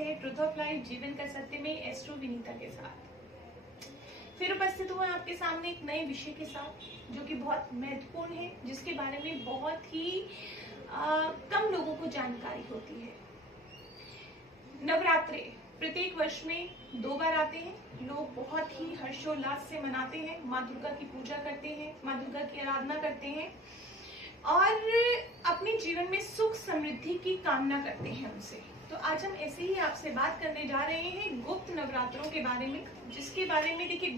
है truth of life जीवन का सत्य में एस्ट्रो विनीता के साथ। फिर उपस्थित हुए आपके सामने एक नए विषय के साथ जो कि बहुत महत्वपूर्ण है, जिसके बारे में बहुत ही कम लोगों को जानकारी होती है। नवरात्रे प्रत्येक वर्ष में 2 बार आते हैं। लोग बहुत ही हर्षोल्लास से मनाते हैं, माँ दुर्गा की पूजा करते हैं, माँ दुर्गा की आराधना करते हैं और अपने जीवन में सुख समृद्धि की कामना करते हैं उनसे। तो आज हम ऐसे ही आपसे बात करने जा रहे हैं गुप्त नवरात्रों के बारे में, जिसके बारे में देखिए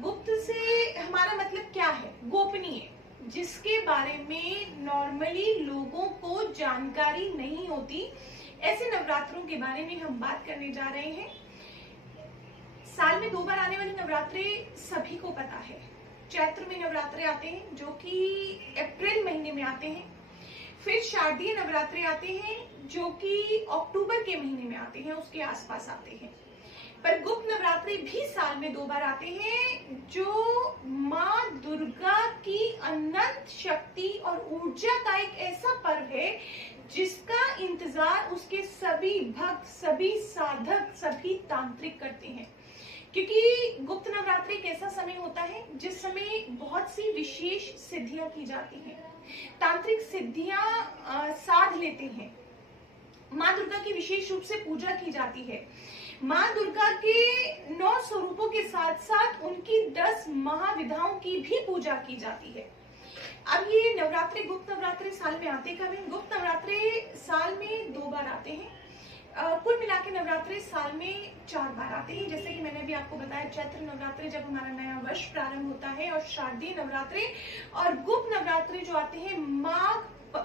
गुप्त से हमारा मतलब क्या है? गोपनीय, जिसके बारे में नॉर्मली लोगों को जानकारी नहीं होती, ऐसे नवरात्रों के बारे में हम बात करने जा रहे हैं। साल में 2 बार आने वाले नवरात्रे सभी को पता है। चैत्र में नवरात्रे आते हैं जो कि अप्रैल महीने में आते हैं। फिर शारदीय नवरात्रे आते हैं जो कि अक्टूबर के महीने में आते हैं, उसके आसपास आते हैं। पर गुप्त नवरात्रि भी साल में 2 बार आते हैं, जो माँ दुर्गा की अनंत शक्ति और ऊर्जा का एक ऐसा पर्व है जिसका इंतजार उसके सभी भक्त, सभी साधक, सभी तांत्रिक करते हैं। क्योंकि गुप्त नवरात्रि एक ऐसा समय होता है जिस समय बहुत सी विशेष सिद्धियां की जाती हैं, तांत्रिक सिद्धियां साध लेते हैं। माँ दुर्गा की विशेष रूप से पूजा की जाती है। माँ दुर्गा के 9 स्वरूपों के साथ साथ उनकी 10 महाविधाओं की भी पूजा की जाती है। अब ये नवरात्रि, गुप्त नवरात्रि साल में आते कब हैं? गुप्त नवरात्रि साल में 2 बार आते हैं। कुल मिला के नवरात्रि साल में 4 बार आते हैं। जैसे कि मैंने अभी आपको बताया, चैत्र नवरात्रि जब हमारा नया वर्ष प्रारंभ होता है, और शारदीय नवरात्रि और गुप्त नवरात्रि जो आते हैं माघ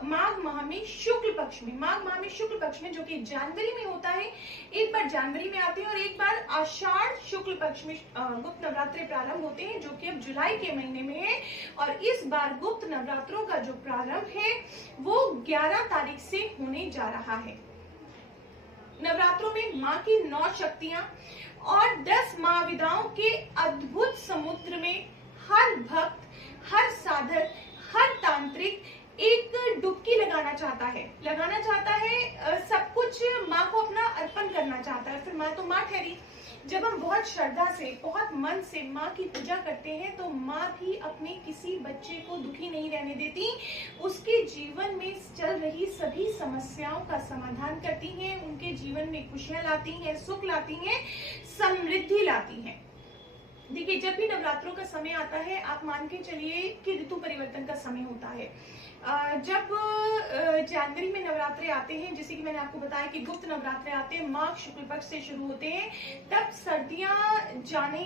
माह में शुक्ल पक्ष में, माघ माह में शुक्ल पक्ष में, जो कि जनवरी में होता है। एक बार जनवरी में आते हैं और एक बार आषाढ़ शुक्ल पक्ष में गुप्त नवरात्रि प्रारंभ होते हैं, जो कि अब जुलाई के महीने में है। और इस बार गुप्त नवरात्रों का जो प्रारंभ है वो 11 तारीख से होने जा रहा है। नवरात्रों में माँ की 9 शक्तियां और 10 महाविधाओं के अद्भुत समुद्र में हर भक्त, हर साधक, हर तांत्रिक एक डुबकी लगाना चाहता है, सब कुछ माँ को अपना अर्पण करना चाहता है। फिर माँ तो माँ ठहरी। जब हम बहुत श्रद्धा से, बहुत मन से माँ की पूजा करते हैं तो माँ भी अपने किसी बच्चे को दुखी नहीं रहने देती, उसके जीवन में चल रही सभी समस्याओं का समाधान करती हैं, उनके जीवन में खुशियां लाती हैं, सुख लाती हैं, समृद्धि लाती हैं। देखिए, जब भी नवरात्रों का समय आता है, आप मान के चलिए कि ऋतु परिवर्तन का समय होता है। जब जनवरी में नवरात्रे आते हैं, जैसे कि मैंने आपको बताया कि गुप्त नवरात्रे आते हैं, माघ शुक्ल पक्ष से शुरू होते हैं, तब सर्दियां जाने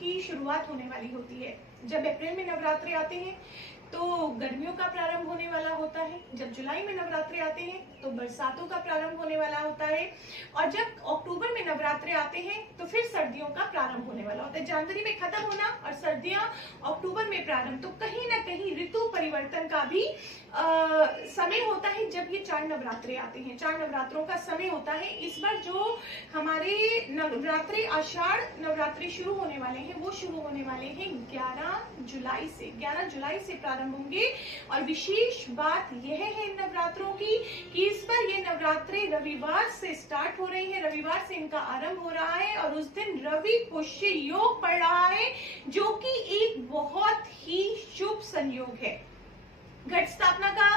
की शुरुआत होने वाली होती है। जब अप्रैल में नवरात्रे आते हैं तो गर्मियों का प्रारंभ होने वाला होता है। जब जुलाई में नवरात्रे आते हैं तो बरसातों का प्रारंभ होने वाला होता है। और जब अक्टूबर में नवरात्रे आते हैं तो फिर सर्दियों का प्रारंभ होने वाला होता है। जनवरी में खत्म होना और सर्दियां अक्टूबर में प्रारंभ, तो कहीं ना कहीं ऋतु परिवर्तन का भी समय होता है जब ये 4 नवरात्रे आते हैं। 4 नवरात्रों का समय होता है। इस बार जो हमारे नवरात्रे, आषाढ़ नवरात्रि शुरू होने वाले हैं, वो शुरू होने वाले हैं 11 जुलाई से। 11 जुलाई से प्रारंभ होंगे। और विशेष बात यह है इन नवरात्रों की कि इस बार ये नवरात्रे रविवार से स्टार्ट हो रही है, रविवार से इनका आरंभ हो रहा है और उस दिन रवि पुष्य योग पड़ रहा है, जो कि एक बहुत ही शुभ संयोग है। घट स्थापना का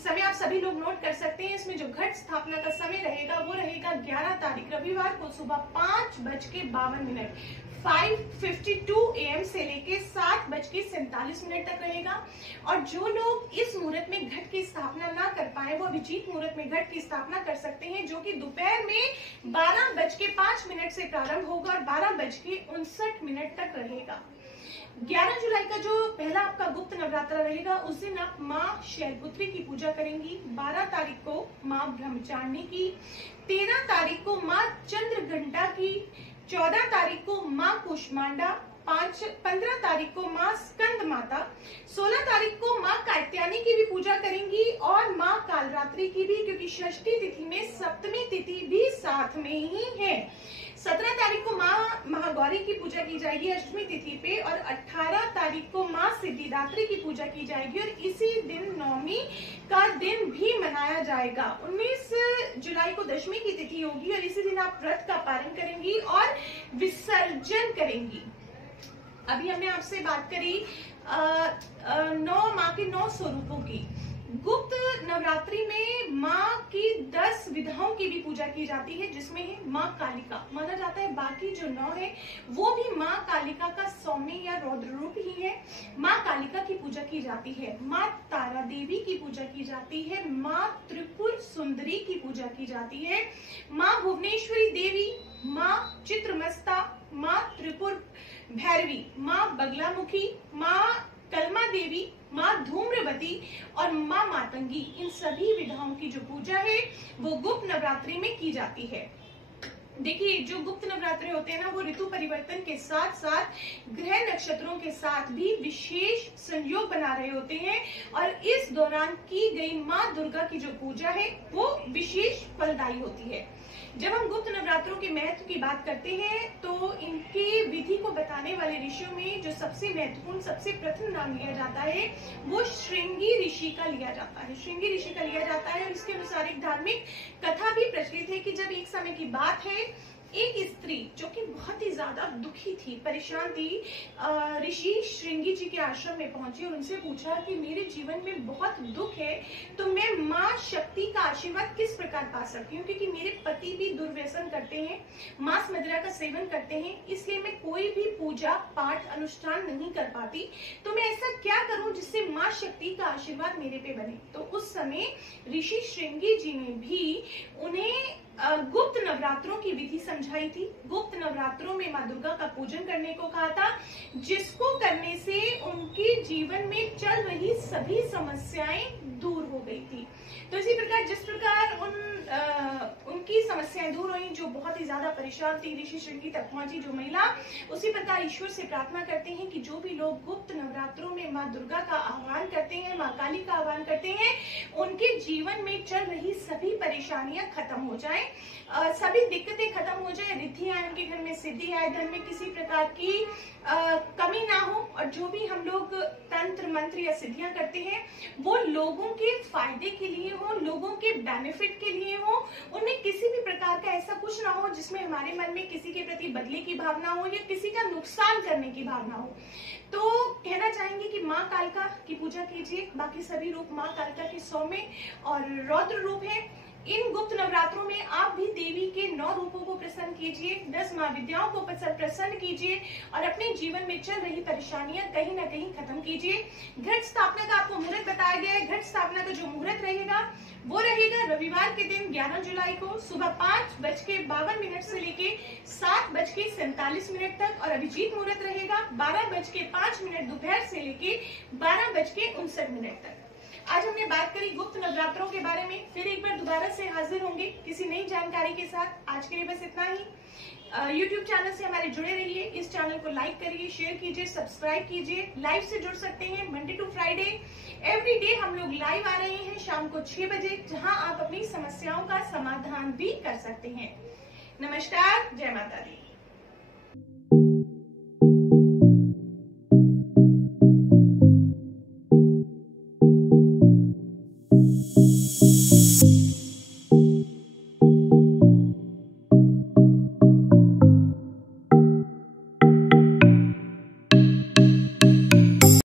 समय आप सभी लोग नोट कर सकते हैं। इसमें जो घट स्थापना का समय रहेगा वो रहेगा 11 तारीख रविवार को सुबह 5:52 5:52 AM से लेके 7:47 तक रहेगा। और जो लोग इस मुहूर्त में घट की स्थापना ना कर पाए, वो अभिजीत मुहूर्त में घट की स्थापना कर सकते हैं, जो कि दोपहर में 12:05 से प्रारंभ होगा और 12:59 तक रहेगा। 11 जुलाई का जो पहला आपका गुप्त नवरात्रा रहेगा, उस दिन आप माँ शैलपुत्री की पूजा करेंगी। 12 तारीख को माँ ब्रह्मचारिणी की, 13 तारीख को माँ चंद्रघंटा की, 14 तारीख को माँ कुष्मांडा, 15 तारीख को माँ स्कंद माता, 16 तारीख को माँ कात्यायनी की भी पूजा करेंगी और माँ कालरात्रि की भी, क्योंकि षष्ठी तिथि में सप्तमी तिथि भी साथ में ही है। 17 तारीख को माँ महागौरी की पूजा की जाएगी अष्टमी तिथि पे, और 18 तारीख को माँ सिद्धिदात्री की पूजा की जाएगी और इसी दिन नवमी का दिन भी मनाया जाएगा। 19 जुलाई को दशमी की तिथि होगी और इसी दिन आप व्रत का पालन करेंगी और विसर्जन करेंगी। अभी हमने आपसे बात करी 9 माँ के 9 स्वरूपों की। गुप्त नवरात्रि में माँ की 10 विधाओं की भी पूजा की जाती है, जिसमें है माँ कालिका। माना जाता है बाकी जो 9 है वो भी माँ कालिका का सौम्य या रौद्र रूप ही है। माँ कालिका की पूजा की जाती है, माँ तारा देवी की पूजा की जाती है, माँ त्रिपुर सुंदरी की पूजा की जाती है, माँ भुवनेश्वरी देवी, माँ चित्रमस्ता, माँ त्रिपुर भैरवी, माँ बगलामुखी, माँ कलमा देवी, माँ धूम्रवती और माँ मातंगी। इन सभी विधाओं की जो पूजा है वो गुप्त नवरात्रि में की जाती है। देखिए, जो गुप्त नवरात्रि होते हैं ना, वो ऋतु परिवर्तन के साथ साथ ग्रह नक्षत्रों के साथ भी विशेष संयोग बना रहे होते हैं और इस दौरान की गई माँ दुर्गा की जो पूजा है वो विशेष फलदायी होती है। जब हम गुप्त नवरात्रों के महत्व की बात करते हैं तो इनकी विधि को बताने वाले ऋषियों में जो सबसे महत्वपूर्ण, सबसे प्रथम नाम लिया जाता है वो श्रृंगी ऋषि का लिया जाता है। श्रृंगी ऋषि का लिया जाता है और इसके अनुसार एक धार्मिक कथा भी प्रचलित है कि जब एक समय की बात है, एक स्त्री जो कि बहुत ही ज्यादा दुखी थी, परेशान थी, ऋषि श्रृंगी जी के आश्रम में पहुंची और उनसे पूछा कि मेरे जीवन में बहुत दुख है, तो मैं माँ शक्ति का आशीर्वाद किस प्रकार पा सकती हूँ, क्योंकि मेरे पति भी दुर्व्यसन करते हैं, मांस मदिरा का सेवन करते हैं, इसलिए मैं कोई भी पूजा पाठ अनुष्ठान नहीं कर पाती, तो मैं ऐसा क्या करूं जिससे माँ शक्ति का आशीर्वाद मेरे पे बने। तो उस समय ऋषि श्रृंगी जी ने भी उन्हें गुप्त नवरात्रों की विधि समझाई थी। गुप्त नवरात्रों में माँ दुर्गा का पूजन करने को कहा था, जिसको करने से उनके जीवन में चल रही सभी समस्याएं दूर हो गई थी। तो इसी प्रकार जिस प्रकार उनकी समस्याएं दूर हुई, जो बहुत ही ज्यादा परेशान थी, ऋषि श्रृंगी तक पहुंची जो महिला, उसी प्रकार ईश्वर से प्रार्थना करते हैं कि जो भी लोग गुप्त नवरात्रों में माँ दुर्गा का आह्वान करते हैं, माँ काली का आह्वान करते हैं, उनके जीवन में चल रही सभी परेशानियां खत्म हो जाएं, सभी दिक्कतें खत्म हो जाए, रिद्धि आए उनके घर में, सिद्धि आए, धन में किसी प्रकार की कमी ना हो, और जो भी हम लोग तंत्र मंत्र या सिद्धियां करते हैं वो लोगों के फायदे के लिए हो, लोगों के बेनिफिट के लिए हो, उनमें किसी भी प्रकार का ऐसा कुछ ना हो जिसमें हमारे मन में किसी के प्रति बदले की भावना हो या किसी का नुकसान करने की भावना हो। तो कहना चाहेंगे कि माँ कालिका की पूजा कीजिए। बाकी सभी रूप माँ कालिका के सौम्य और रौद्र रूप है। इन गुप्त नवरात्रों में आप भी देवी के 9 रूपों को प्रसन्न कीजिए, 10 महाविद्याओं को प्रसन्न कीजिए और अपने जीवन में चल रही परेशानियां कहीं ना कहीं खत्म कीजिए। घट स्थापना का आपको मुहूर्त बताया गया है। घट स्थापना का जो मुहूर्त रहेगा वो रहेगा रविवार के दिन 11 जुलाई को सुबह 5:52 से लेके 7:47 तक, और अभिजीत मुहूर्त रहेगा 12:05 दोपहर से लेके 12:59 तक। आज हमने बात करी गुप्त नवरात्रों के बारे में। फिर एक बार दोबारा से हाजिर होंगे किसी नई जानकारी के साथ। आज के लिए बस इतना ही। YouTube चैनल से हमारे जुड़े रहिए। इस चैनल को लाइक करिए, शेयर कीजिए, सब्सक्राइब कीजिए। लाइव से जुड़ सकते हैं Monday to Friday. Every day हम लोग लाइव आ रहे हैं शाम को 6 बजे, जहां आप अपनी समस्याओं का समाधान भी कर सकते हैं। नमस्कार, जय माता दी।